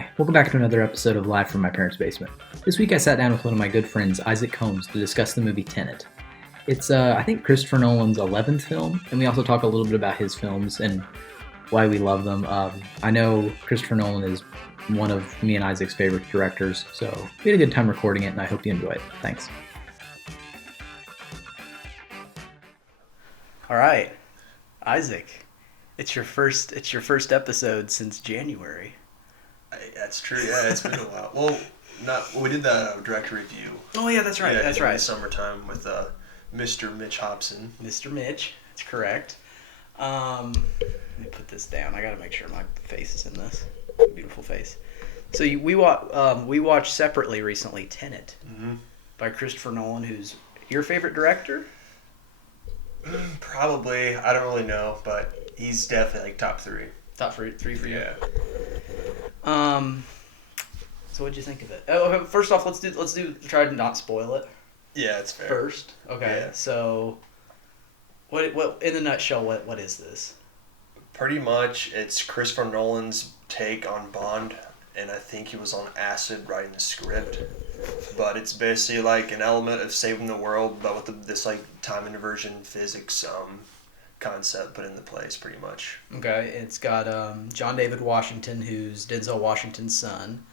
Hi, welcome back to another episode of Live from My Parents' Basement. This week I sat down with one of my good friends, Isaac Combs, to discuss the movie Tenet. It's, I think, Christopher Nolan's 11th film, and we also talk a little bit about his films and why we love them. I know Christopher Nolan is one of me and Isaac's favorite directors, so we had a good time recording it, and I hope you enjoy it. Thanks. All right, Isaac, it's your first episode since January. That's true. Yeah, it's been a while. We did that director review. Oh yeah, that's right. That's in right. the summertime with Mr. Mitch Hobson. Mr. Mitch, that's correct. Let me put this down. I gotta make sure my face is in this. Beautiful face. So we watched separately recently Tenet by Christopher Nolan, who's your favorite director. Probably. I don't really know, but he's definitely like top three. Top three for you. Yeah. So what'd you think of it? Oh, first off, let's try to not spoil it. Yeah, it's fair. First, okay. Yeah. So, what in a nutshell? What is this? Pretty much, it's Christopher Nolan's take on Bond, and I think he was on acid writing the script. But it's basically like an element of saving the world, but with this like time inversion physics concept put into place, pretty much. Okay, it's got John David Washington, who's Denzel Washington's son.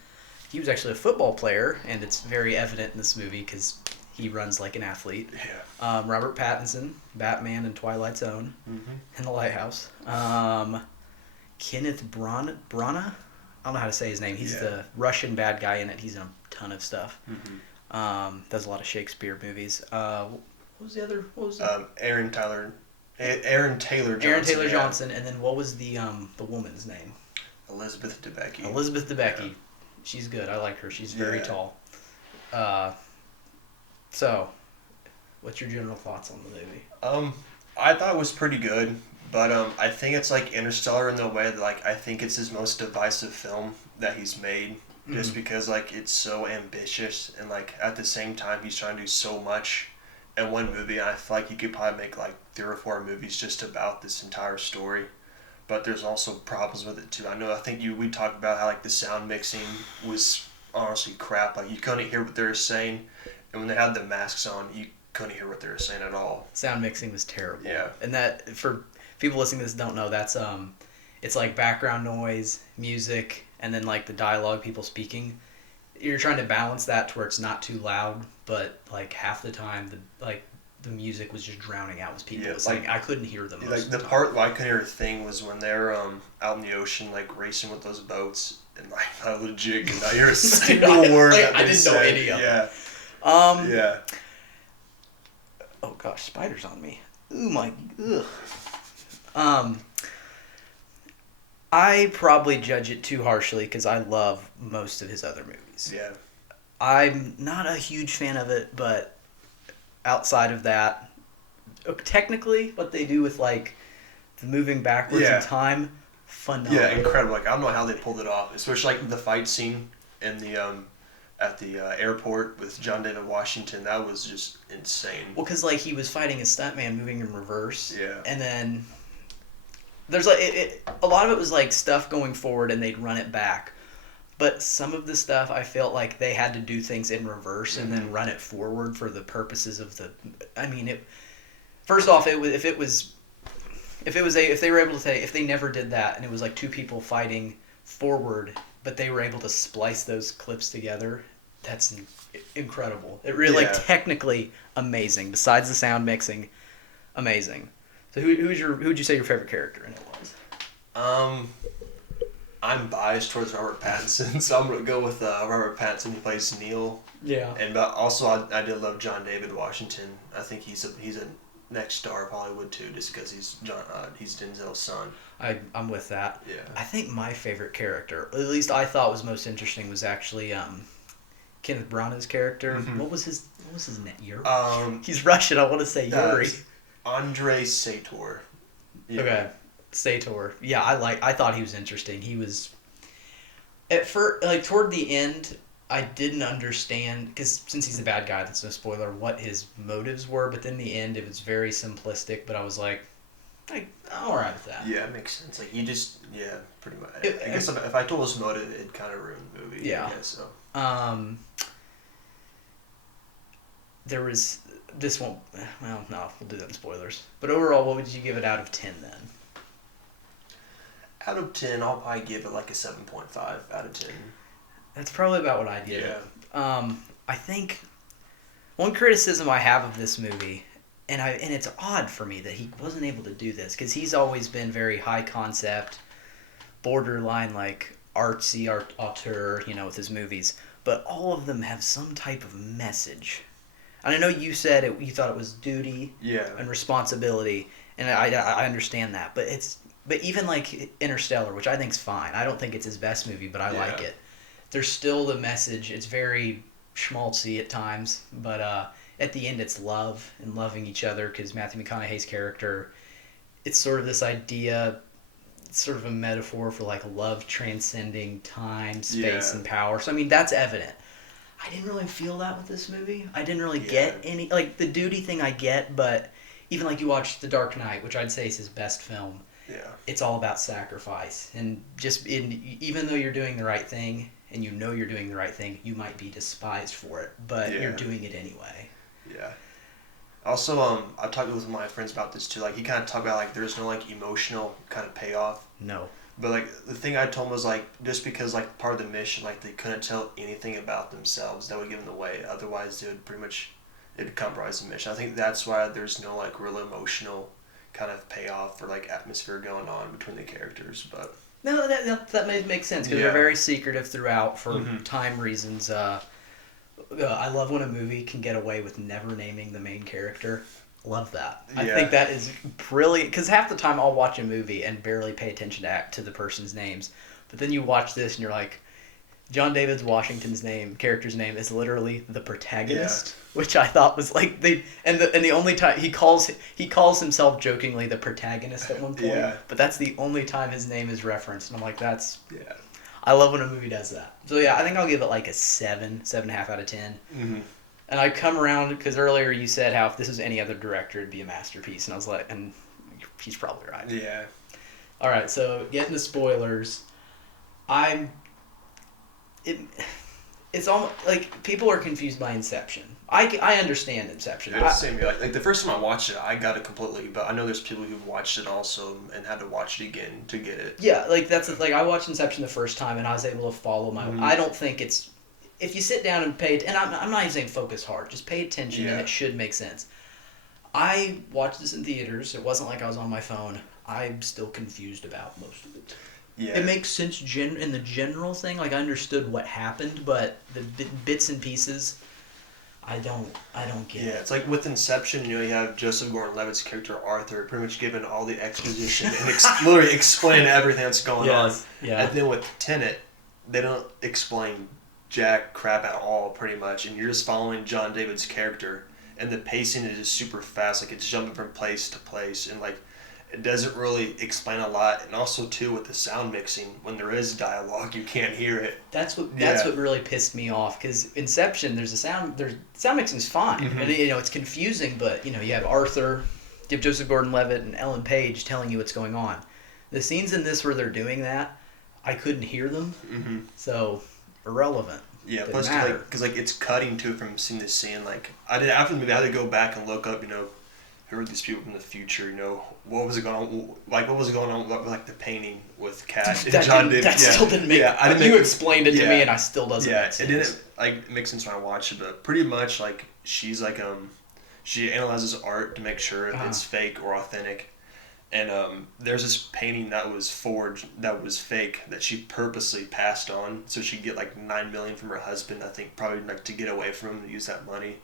He was actually a football player, and it's very evident in this movie because he runs like an athlete. Yeah. Robert Pattinson, Batman and Twilight Zone, and The Lighthouse. Kenneth Branagh? I don't know how to say his name. He's the Russian bad guy in it. He's in a ton of stuff. Does a lot of Shakespeare movies. What was the other? Aaron Taylor Johnson. Aaron Taylor Johnson, and then what was the woman's name? Elizabeth Debicki. Elizabeth Debicki. She's good. I like her. She's very tall. So, what's your general thoughts on the movie? I thought it was pretty good, but I think it's like Interstellar in the way that like I think it's his most divisive film that he's made, just because like it's so ambitious and like at the same time he's trying to do so much in one movie. I feel like you could probably make like 3 or 4 movies just about this entire story, but there's also problems with it too. I think we talked about how like the sound mixing was honestly crap. Like you couldn't hear what they were saying, and when they had the masks on, you couldn't hear what they were saying at all. Sound mixing was terrible. Yeah. And that, for people listening to this don't know, that's it's like background noise, music, and then like the dialogue, people speaking. You're trying to balance that to where it's not too loud, but like half the time the music was just drowning out people listening. Like, I couldn't hear them. Like the part where I couldn't hear a thing was when they're out in the ocean like racing with those boats, and like I legit could not hear a single word that they said. I didn't know any of them. Yeah. Oh gosh, spiders on me. Ooh my. Ugh. I probably judge it too harshly because I love most of his other movies. Yeah. I'm not a huge fan of it, but outside of that, technically, what they do with like the moving backwards in time, phenomenal. Yeah, incredible. Like I don't know how they pulled it off, especially like the fight scene in the at the airport with John David Washington. That was just insane. Well, because like he was fighting a stuntman moving in reverse. Yeah. And then there's like a lot of it was like stuff going forward and they'd run it back. But some of the stuff I felt like they had to do things in reverse and then run it forward for the purposes of the. I mean, first off, if they were able to say if they never did that and it was like 2 people fighting forward, but they were able to splice those clips together, that's incredible. It really like technically amazing. Besides the sound mixing, amazing. So who'd you say your favorite character in it was? I'm biased towards Robert Pattinson, so I'm gonna go with Robert Pattinson, who plays Neil. Yeah. But also I did love John David Washington. I think he's a next star of Hollywood too, just because he's Denzel's son. I'm with that. Yeah. I think my favorite character, at least I thought was most interesting, was actually Kenneth Branagh's character. What was his name? He's Russian. I want to say Yuri. Andrei Sator. Yeah. Okay. Sator. Yeah, I thought he was interesting. He was at first, like toward the end, I didn't understand because since he's a bad guy, that's no spoiler, what his motives were. But then the end, it was very simplistic. But I was like, I I'm alright with that. Yeah, it makes sense. Like, pretty much. I guess if I told his motive, it'd kind of ruin the movie. Yeah. I guess so. There was... This won't... Well, no, we'll do that in spoilers. But overall, what would you give it out of 10 then? Out of 10, I'll probably give it like a 7.5 out of 10. That's probably about what I did. Yeah. I think one criticism I have of this movie, and it's odd for me that he wasn't able to do this, because he's always been very high concept, borderline like artsy auteur, with his movies, but all of them have some type of message. And I know you said you thought it was duty and responsibility, and I understand that, but even like Interstellar, which I think's fine. I don't think it's his best movie, but I like it. There's still the message. It's very schmaltzy at times, but at the end it's love and loving each other, because Matthew McConaughey's character, it's sort of this idea, it's sort of a metaphor for like love transcending time, space, and power. So I mean, that's evident. I didn't really feel that with this movie. I didn't really get any, like, the duty thing I get, but even like you watch The Dark Knight, which I'd say is his best film. Yeah. It's all about sacrifice, and even though you're doing the right thing and you know you're doing the right thing, you might be despised for it, but you're doing it anyway. Yeah. Also, I've talked with my friends about this too. Like, he kind of talked about like there's no like emotional kind of payoff. No. But like the thing I told him was like, just because like part of the mission, like they couldn't tell anything about themselves, that would give them away. Otherwise, it'd compromise the mission. I think that's why there's no like real emotional kind of payoff or like atmosphere going on between the characters. But no, that makes sense, because they're very secretive throughout for time reasons. I love when a movie can get away with never naming the main character. Love that. I think that is brilliant, because half the time I'll watch a movie and barely pay attention to the person's names, but then you watch this and you're like, John David Washington's character's name is literally the protagonist, which I thought was like the only time he calls himself jokingly the protagonist at one point, but that's the only time his name is referenced, and I'm like, I love when a movie does that. So I think I'll give it like a 7.5 out of 10. Mm-hmm. And I come around, because earlier you said how if this was any other director, it'd be a masterpiece. And I was like, and he's probably right. Yeah. All right, so getting to spoilers. It's almost like people are confused by Inception. I understand Inception. Yeah, same here. Like the first time I watched it, I got it completely, but I know there's people who've watched it also and had to watch it again to get it. Yeah, like I watched Inception the first time and I was able to follow my. I don't think it's. If you sit down and and I'm not even saying focus hard, just pay attention and it should make sense. I watched this in theaters. It wasn't like I was on my phone. I'm still confused about most of it. Yeah. It makes sense in the general thing. Like, I understood what happened, but the bits and pieces, I don't get. Yeah, it's like with Inception, you have Joseph Gordon-Levitt's character Arthur pretty much given all the exposition and literally explain everything that's going on. Yeah. And then with Tenet, they don't explain jack crap at all, pretty much, and you're just following John David's character, and the pacing is just super fast, like it's jumping from place to place, and like it doesn't really explain a lot. And also too, with the sound mixing, when there is dialogue, you can't hear it. That's what really pissed me off, because Inception, sound mixing is fine, and it's confusing, but you have Arthur, you have Joseph Gordon-Levitt and Ellen Page telling you what's going on. The scenes in this where they're doing that, I couldn't hear them, so irrelevant. Yeah, plus because it's cutting too from scene to scene. Like after the movie, I had to go back and look up, who are these people from the future? What was going on? Like, what was going on with like the painting with Kat and John David? That still didn't make. Yeah, you explained it to me, and I still doesn't. Yeah, make sense. It didn't make sense when I watched it, but pretty much like she's like she analyzes art to make sure if it's fake or authentic. And there's this painting that was forged, that was fake, that she purposely passed on so she'd get like $9 million from her husband. I think probably like to get away from him to use that money.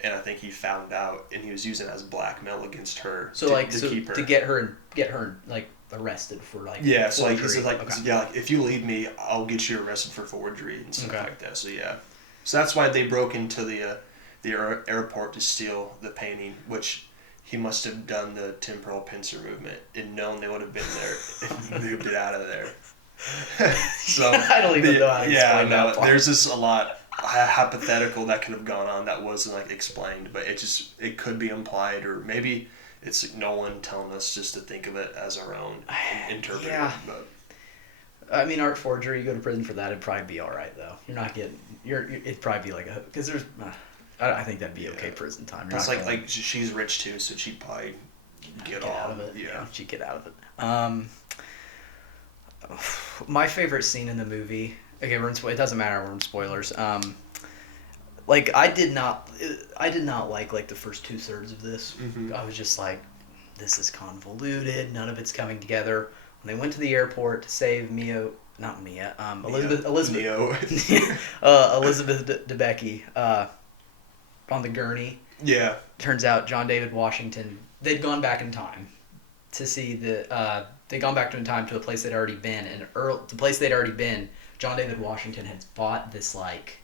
And I think he found out, and he was using it as blackmail against her. To keep her, to get her like arrested for like. Yeah, so like he said like if you leave me, I'll get you arrested for forgery and stuff like that. So so that's why they broke into the airport to steal the painting, which. He must have done the temporal pincer movement and known they would have been there if he moved it out of there. So I don't even know how to explain that part. There's just a lot hypothetical that could have gone on that wasn't like explained, but it could be implied, or maybe it's Nolan telling us just to think of it as our own, interpret it. But I mean, art forgery, you go to prison for that, it'd probably be all right, though. You're not getting, it'd probably be like because there's, I think that'd be okay prison time. It's like she's rich too, so she'd probably get out of it. Yeah, she'd get out of it. My favorite scene in the movie. Okay, it doesn't matter. We're in spoilers. Like I did not like the first 2/3 of this. Mm-hmm. I was just like, this is convoluted. None of it's coming together. When they went to the airport to save Elizabeth Debicki on the gurney. Yeah. Turns out John David Washington. They'd gone back in time to see they'd gone back in time to a place they'd already been, and the place they'd already been, John David Washington had bought this like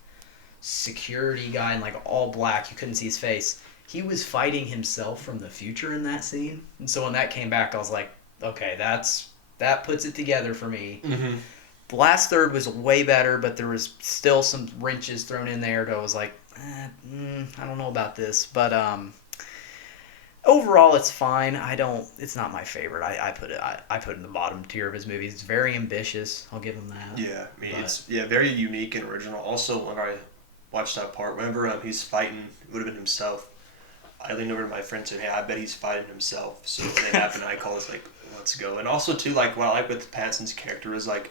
security guy in like all black. You couldn't see his face. He was fighting himself from the future in that scene, and so when that came back, I was like, okay, that puts it together for me. Mm-hmm. The last third was way better, but there was still some wrenches thrown in there. That I was like, I don't know about this, but overall, it's fine. It's not my favorite. I put it in the bottom tier of his movies. It's very ambitious. I'll give him that. Yeah, I mean, it's very unique and original. Also, when I watched that part, whenever he's fighting, it would have been himself. I leaned over to my friend and said, hey, I bet he's fighting himself. So when it happened, I called, it's like, let's go. And also, too, like, what I like with Pattinson's character is, like,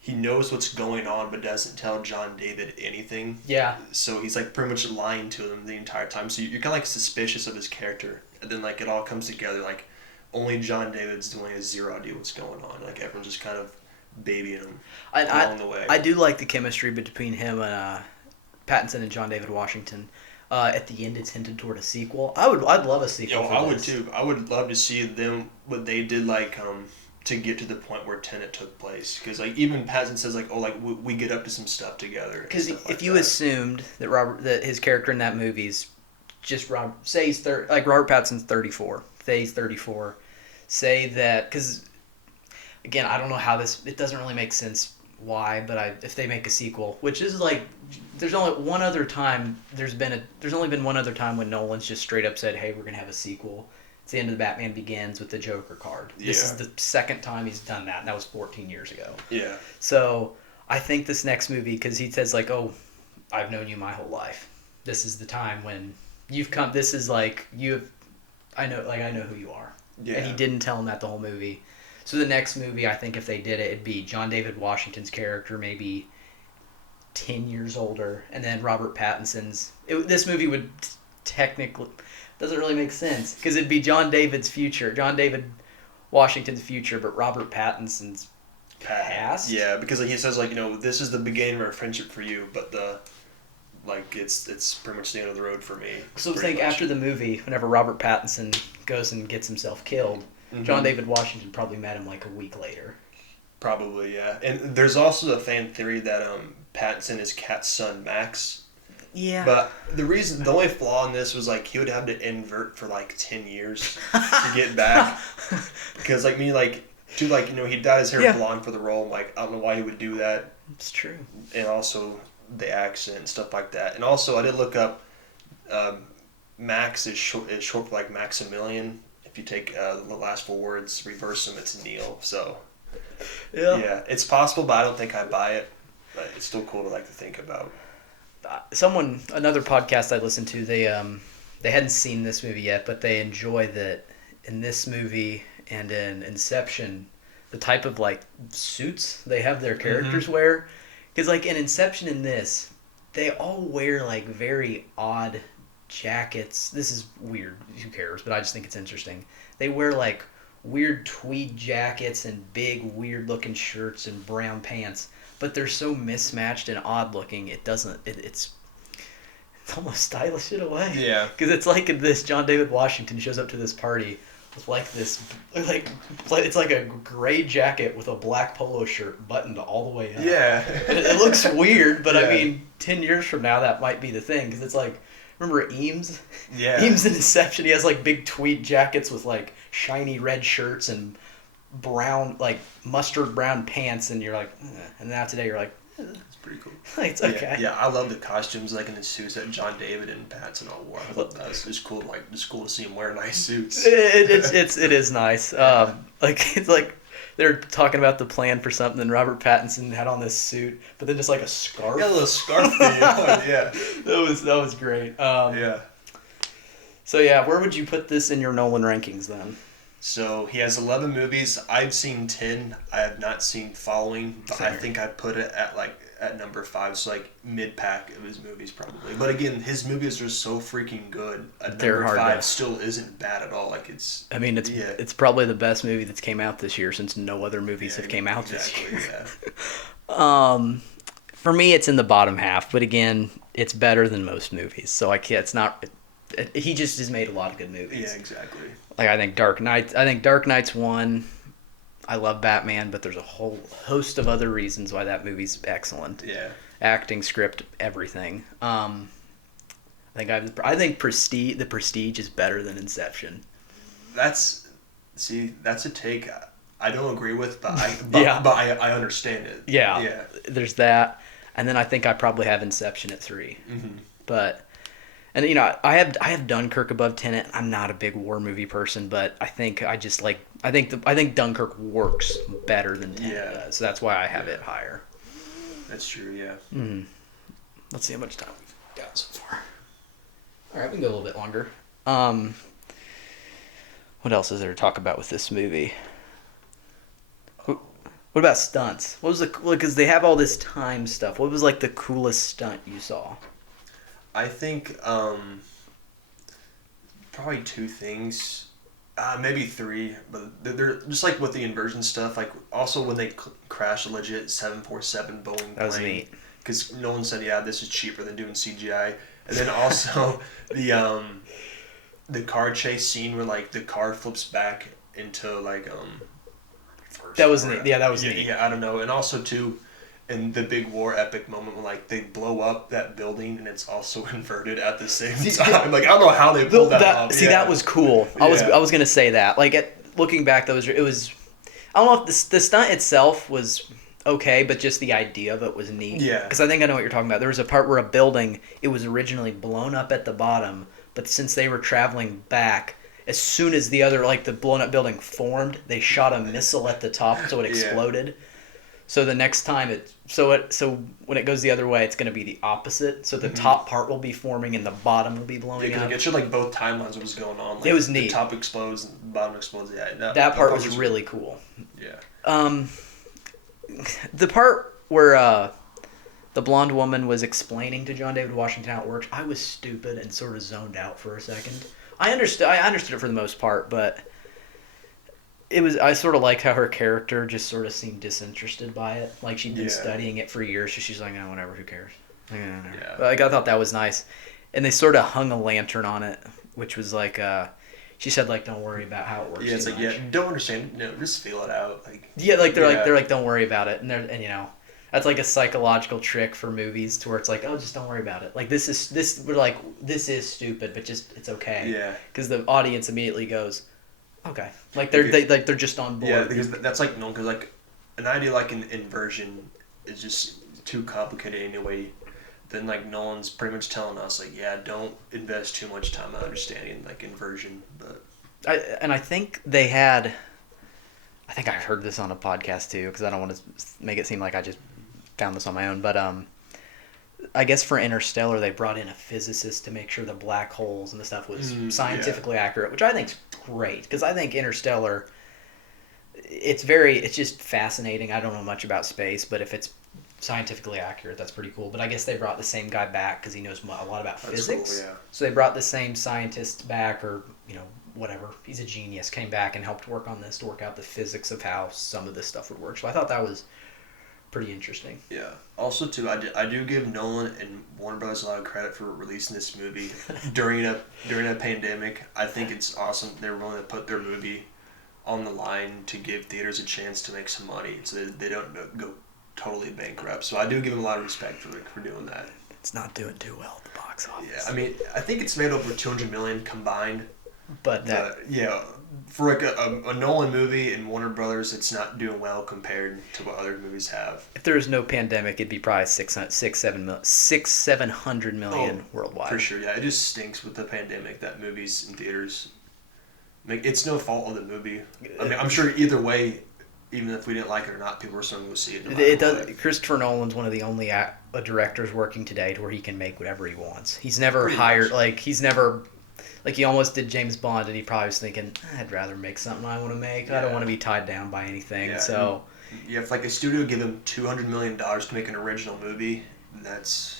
he knows what's going on but doesn't tell John David anything. Yeah. So he's, like, pretty much lying to him the entire time. So you're kind of, like, suspicious of his character. And then, like, it all comes together. Like, only John David's doing has zero idea what's going on. Like, everyone's just kind of babying him along the way. I do like the chemistry between him and Pattinson and John David Washington. At the end, it's hinted toward a sequel. I'd love a sequel. I would too. I would love to see them what they did, like to get to the point where Tenet took place. Because like even Pattinson says like, oh, like we get up to some stuff together. Because if you assumed that his character in that movie's just Robert Pattinson's 34, say he's 34, say that because again I don't know how it doesn't really make sense. Why? But if they make a sequel, which is like, there's only been one other time when Nolan's just straight up said, "Hey, we're gonna have a sequel." It's the end of the Batman Begins with the Joker card. Yeah. This is the second time he's done that, and that was 14 years ago. Yeah. So I think this next movie, because he says like, "Oh, I've known you my whole life. This is the time when you've come. This is like I know who you are." Yeah. And he didn't tell him that the whole movie. So the next movie, I think if they did it, it'd be John David Washington's character, maybe 10 years older, and then Robert Pattinson's. This movie would technically doesn't really make sense because it'd be John David Washington's future, but Robert Pattinson's past. Yeah, because he says like this is the beginning of our friendship for you, but it's pretty much the end of the road for me. So think after the movie, whenever Robert Pattinson goes and gets himself killed. Mm-hmm. John David Washington probably met him like a week later. Probably, yeah. And there's also a fan theory that Pattinson is Kat's son, Max. Yeah. But the only flaw in this was like he would have to invert for like 10 years to get back. Because he dyed his hair blonde for the role. Like I don't know why he would do that. It's true. And also the accent and stuff like that. And also I did look up. Max is short for like Maximilian. If you take the last 4 words, reverse them, it's Neil. So, yeah, it's possible, but I don't think I buy it. But it's still cool to think about. Another podcast I listened to, they hadn't seen this movie yet, but they enjoy that in this movie and in Inception, the type of suits they have their characters wear. Because in Inception in this, they all wear very odd jackets. This is weird. Who cares? But I just think it's interesting. They wear weird tweed jackets and big weird looking shirts and brown pants, but they're so mismatched and odd looking. It's almost stylish in a way. Yeah. Because it's this John David Washington shows up to this party with it's like a gray jacket with a black polo shirt buttoned all the way up. Yeah. It looks weird, but I 10 years from now that might be the thing because it's remember Eames? Yeah. Eames in Inception, he has big tweed jackets with shiny red shirts and brown mustard brown pants, and you're and now today you're it's pretty cool. It's okay. Yeah, I love the costumes, like in the suits that John David and Pattinson all wore. I love that. It's cool. Like it's cool to see him wear nice suits. It is nice. It's like they're talking about the plan for something, and Robert Pattinson had on this suit, but then just like a scarf. Yeah, a little scarf thing on, yeah. That was great. Yeah. So yeah, where would you put this in your Nolan rankings then? So he has 11 movies. I've seen 10. I have not seen Following, but I think I put it at number 5. So like mid pack of his movies probably. But again, his movies are so freaking good. Number 5 still isn't bad at all. Like it's. I mean, it's probably the best movie that's came out this year since no other movies have came out this year. Yeah. For me, it's in the bottom half, but again, it's better than most movies. So I can't. It's not. He just has made a lot of good movies. Yeah, exactly. Like I think Dark Knight's one. I love Batman, but there's a whole host of other reasons why that movie's excellent. Yeah. Acting, script, everything. I think The Prestige is better than Inception. That's a take I don't agree with, but I understand it. Yeah. Yeah. There's that, and then I think I probably have Inception at 3. Mm-hmm. But. And you know, I have Dunkirk above Tenet. I'm not a big war movie person, but I think Dunkirk works better than Tenet does. So that's why I have it higher. That's true, yeah. Mm. Let's see how much time we've got so far. All right, we can go a little bit longer. What else is there to talk about with this movie? What about stunts? What was because they have all this time stuff. What was like the coolest stunt you saw? I think probably 2 things, maybe 3, but they're just like with the inversion stuff. Like also when they crash a legit 747 Boeing plane. That was neat. Because Nolan said, yeah, this is cheaper than doing CGI. And then also the car chase scene where like the car flips back into like that was neat. Yeah, that was neat. Yeah, I don't know. And also too. And the big war epic moment when like they blow up that building and it's also inverted at the same time. Like I don't know how they pulled that off. See, that was cool. I was gonna say that. Like looking back, it was. I don't know if the stunt itself was okay, but just the idea of it was neat. Yeah. Because I think I know what you're talking about. There was a part where a building it was originally blown up at the bottom, but since they were traveling back. As soon as the other the blown up building formed, they shot a missile at the top, so it exploded. Yeah. So the next time so when it goes the other way, it's going to be the opposite. So the top part will be forming and the bottom will be blowing up. It showed like both timelines what was going on. Like, it was neat. The top explodes and the bottom explodes. Yeah, that part was really cool. Yeah. The part where the blonde woman was explaining to John David Washington how it works, I was stupid and sort of zoned out for a second. I understood it for the most part, but. I sort of liked how her character just sort of seemed disinterested by it. Like she'd been studying it for years, so she's like, no, whatever, who cares? Yeah. But I thought that was nice. And they sort of hung a lantern on it, which was like, she said, like, don't worry about how it works. Yeah, it's like, much. Don't understand, just feel it out. They're like, don't worry about it. And you know, that's like a psychological trick for movies to where it's like, oh, just don't worry about it. Like this is stupid, but just, it's okay. Yeah. Because the audience immediately goes, okay, they're just on board. Yeah, because that's like because like an idea like an inversion is just too complicated anyway. Then like Nolan's pretty much telling us like, yeah, don't invest too much time on understanding like inversion. But I think they had. I think I heard this on a podcast too because I don't want to make it seem like I just found this on my own, but I guess for Interstellar they brought in a physicist to make sure the black holes and the stuff was scientifically accurate, which I think's great because I think Interstellar it's just fascinating. I don't know much about space, but if it's scientifically accurate, that's pretty cool. But I guess they brought the same guy back because he knows a lot about physics. Cool, yeah. So they brought the same scientist back, or whatever. He's a genius. Came back and helped work on this to work out the physics of how some of this stuff would work. So I thought that was pretty interesting. Yeah. Also, too, I do give Nolan and Warner Bros. A lot of credit for releasing this movie during a pandemic. I think it's awesome. They're willing to put their movie on the line to give theaters a chance to make some money, so they don't go totally bankrupt. So I do give them a lot of respect for doing that. It's not doing too well at the box office. Yeah, I mean, I think it's made over $200 million combined. But that for like a Nolan movie and Warner Brothers, it's not doing well compared to what other movies have. If there was no pandemic, it'd be probably 700 million worldwide. For sure, yeah. It just stinks with the pandemic that movies in theaters. Like, it's no fault of the movie. I mean, I'm sure either way, even if we didn't like it or not, people were still going to see it. No It does. Christopher Nolan's one of the only directors working today to where he can make whatever he wants. He's never he almost did James Bond, and he probably was thinking, I'd rather make something I want to make. I don't want to be tied down by anything. Yeah. So, if like a studio give him $200 million to make an original movie,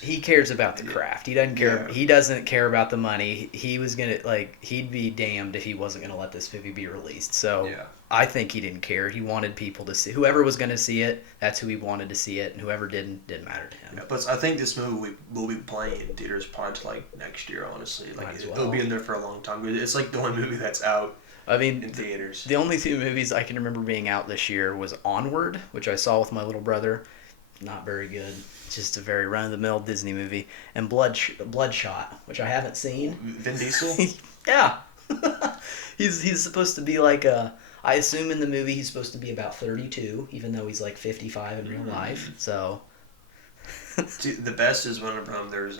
he cares about the craft. He doesn't care. Yeah. He doesn't care about the money. He was gonna he'd be damned if he wasn't gonna let this movie be released. So I think he didn't care. He wanted people to see. Whoever was gonna see it, that's who he wanted to see it, and whoever didn't matter to him. Yeah, but I think this movie will be playing in theaters probably to next year. Honestly, it'll be in there for a long time. It's like the only movie that's out. I mean, in theaters. The only two movies I can remember being out this year was Onward, which I saw with my little brother. Not very good. Just a very run-of-the-mill Disney movie. And Bloodshot, which I haven't seen. Vin Diesel? Yeah. He's supposed to be I assume in the movie he's supposed to be about 32, even though he's 55 in real life. So. Dude, the best is when there's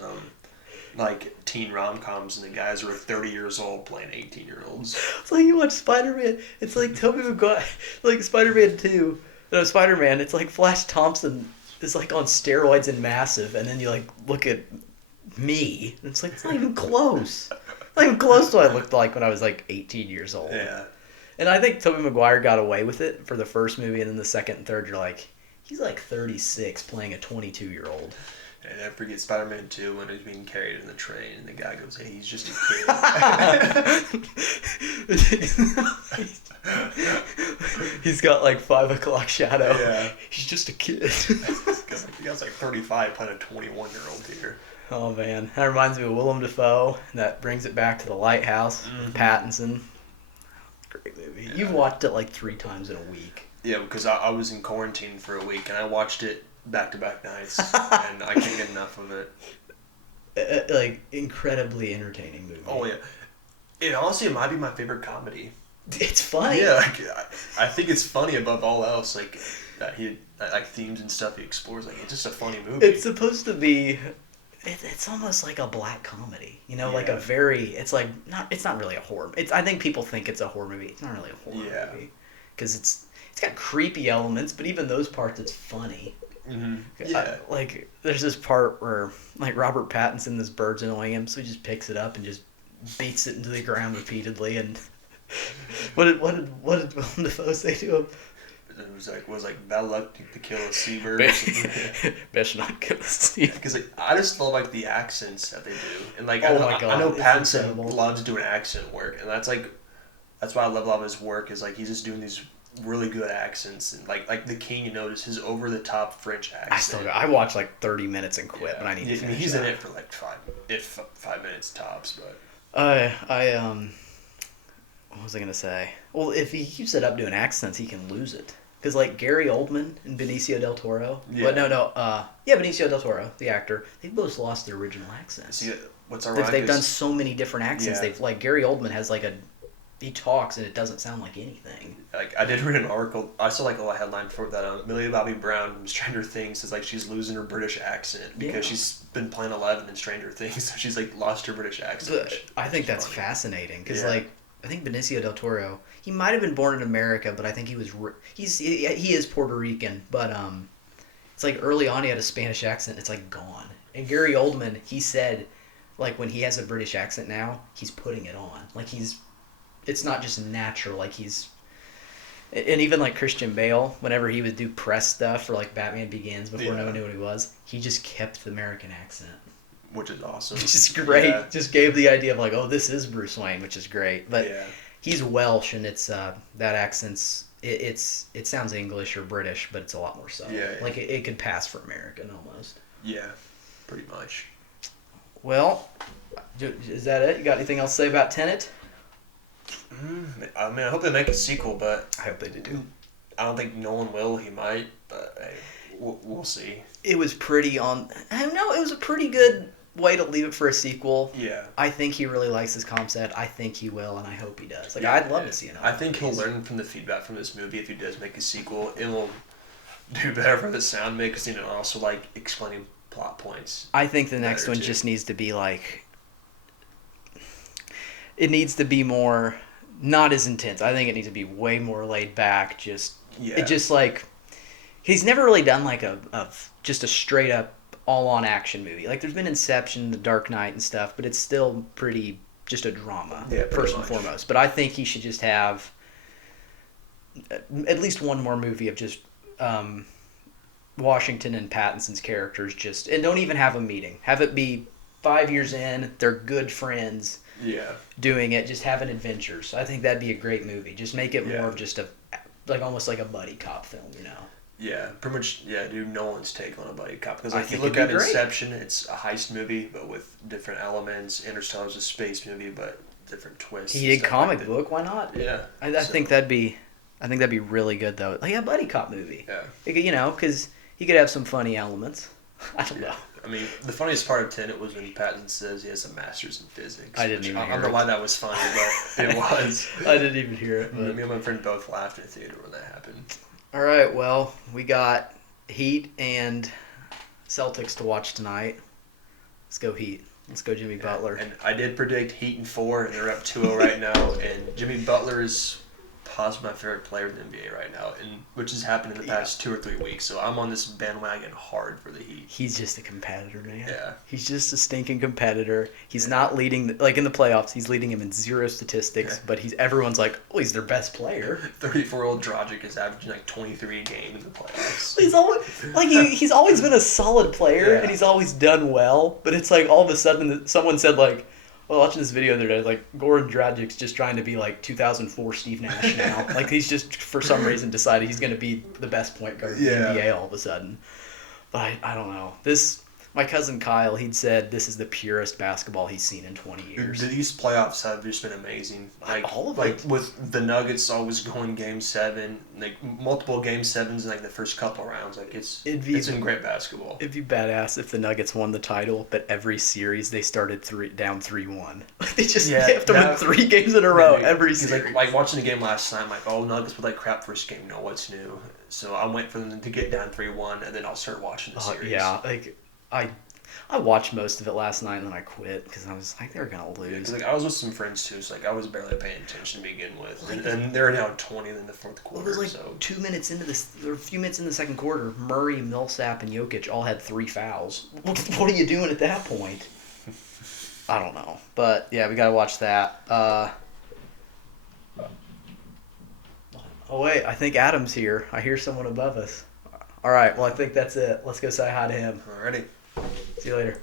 teen rom-coms and the guys are 30 years old playing 18-year-olds. It's like you watch Spider-Man. It's like Tobey Maguire, Spider-Man 2. No, Spider-Man. It's like Flash Thompson is on steroids and massive, and then you look at me, and it's it's not even close. Not even close to what I looked like when I was 18 years old. Yeah. And I think Tobey Maguire got away with it for the first movie, and then the second and third, you're he's 36 playing a 22-year-old. And I forget Spider-Man 2 when he's being carried in the train, and the guy goes, "Hey, he's just a kid." He's got 5 o'clock shadow. Yeah. He's just a kid. He guy's 35 playing a 21-year-old here. Oh man, that reminds me of Willem Dafoe. That brings it back to The Lighthouse. Mm-hmm. Pattinson. Great movie. Yeah. You've watched it 3 times in a week. Yeah, because I was in quarantine for a week, and I watched it back-to-back nights, and I can't get enough of it. Incredibly entertaining movie. Oh, yeah. It honestly might be my favorite comedy. It's funny. Yeah, I think it's funny above all else, that he, themes and stuff he explores. It's just a funny movie. It's supposed to be... It's almost like a black comedy, a very... It's not really a horror. I think people think it's a horror movie. It's not really a horror movie. Because it's got creepy elements, but even those parts, it's funny. Mm-hmm. Yeah. There's this part where, Robert Pattinson, this bird's annoying him, so he just picks it up and just beats it into the ground repeatedly, and... What did Willem Dafoe say to him? It was bad luck to kill a seabird. Best not kill a seabird. Because I just love the accents that they do, and I God, know Pattinson loves doing accent work, and that's why I love a lot of his work. Is he's just doing these really good accents, and like the King, you notice his over the top French accent. I watched 30 minutes and quit, but I need to finish. He's that. in it for 5 minutes tops, but. What was I gonna say? Well, if he keeps it up doing accents, he can lose it. Because Gary Oldman and Benicio del Toro. Yeah. Benicio del Toro, the actor. They both lost their original accents. See, what's ironic They've done so many different accents. Yeah. They've Gary Oldman has he talks and it doesn't sound like anything. I did read an article. I saw a headline for that. Millie Bobby Brown from Stranger Things says she's losing her British accent because she's been playing 11 in Stranger Things, so she's lost her British accent. I think that's fascinating because I think Benicio del Toro, he might have been born in America, but I think he is Puerto Rican, but it's early on he had a Spanish accent, it's gone. And Gary Oldman, he said when he has a British accent now, he's putting it on. It's not just natural, and even Christian Bale, whenever he would do press stuff for Batman Begins before no one knew what he was, he just kept the American accent. Which is awesome. Which is great. Yeah. Just gave the idea of this is Bruce Wayne, which is great. But he's Welsh, and it's that accent's it sounds English or British, but it's a lot more subtle. Yeah. It could pass for American almost. Yeah, pretty much. Well, is that it? You got anything else to say about Tenet? I hope they make a sequel, but I hope they do. I don't think Nolan will. He might, but hey, we'll see. It was pretty I don't know. It was a pretty good way to leave it for a sequel. Yeah. I think he really likes this concept. I think he will, and I hope he does. Like, Yeah, I'd love to see another. I think he'll learn from the feedback from this movie if he does make a sequel. It will do better for the sound mix and also, like, explaining plot points. I think the next one just needs to be, like... It needs to be more... Not as intense. I think it needs to be way more laid back. It just, like... He's never really done, like, just a straight-up all-on action movie. Like, there's been Inception, The Dark Knight and stuff, but it's still pretty just a drama, first and foremost. But I think he should just have at least one more movie of just Washington and Pattinson's characters and don't even have a meeting. Have it be 5 years in, they're good friends doing it, just having adventures. I think that'd be a great movie. Just make it more of just almost like a buddy cop film, you know? Yeah, pretty much, do Nolan's take on a buddy cop. Because if you look at Inception, it's a heist movie, but with different elements. Interstellar's a space movie, but different twists. He did comic book, why not? Yeah. I think that'd be really good, though. Like a buddy cop movie. Yeah. You know, because he could have some funny elements. I don't know. I mean, the funniest part of Tenet was when Pattinson says he has a master's in physics. I didn't even hear it. I don't know why that was funny, but it was. I didn't even hear it. But... Me and my friend both laughed in the theater when that happened. All right, well, we got Heat and Celtics to watch tonight. Let's go Heat. Let's go Jimmy Butler. And I did predict Heat in 4, and they're up 2-0 right now. And Jimmy Butler is possibly my favorite player in the NBA right now, which has happened in the past 2 or 3 weeks. So I'm on this bandwagon hard for the Heat. He's just a competitor, man. Yeah. He's just a stinking competitor. He's not leading, like in the playoffs, he's leading him in zero statistics, but everyone's like, oh, he's their best player. 34-year-old Dragic is averaging like 23 a game in the playoffs. He's always been a solid player, and he's always done well, but it's like all of a sudden someone said like, well, watching this video the other day, like, Goran Dragic's just trying to be, like, 2004 Steve Nash now. Like, he's just, for some reason, decided he's going to be the best point guard in the NBA all of a sudden. But I don't know. My cousin Kyle, he'd said this is the purest basketball he's seen in 20 years. These playoffs have just been amazing. Like, all of it. With the Nuggets always going Game 7, like multiple Game 7s in like the first couple rounds. Like it's been great basketball. It'd be badass if the Nuggets won the title, but every series they started down 3-1. They just have to win 3 games in a row every series. Like watching the game last night, I'm like, oh, Nuggets were like crap first game. No, what's new? So I went for them to get down 3-1, and then I'll start watching the series. Yeah, like. I watched most of it last night and then I quit because I was like, they're going to lose. Yeah, I was with some friends too, so I was barely paying attention to begin with. And they're now 20 in the fourth quarter. It was like 2 minutes into this, or a few minutes in the second quarter, Murray, Millsap, and Jokic all had 3 fouls. What are you doing at that point? I don't know. But yeah, we got to watch that. Oh wait, I think Adam's here. I hear someone above us. All right, well I think that's it. Let's go say hi to him. Alrighty. See you later.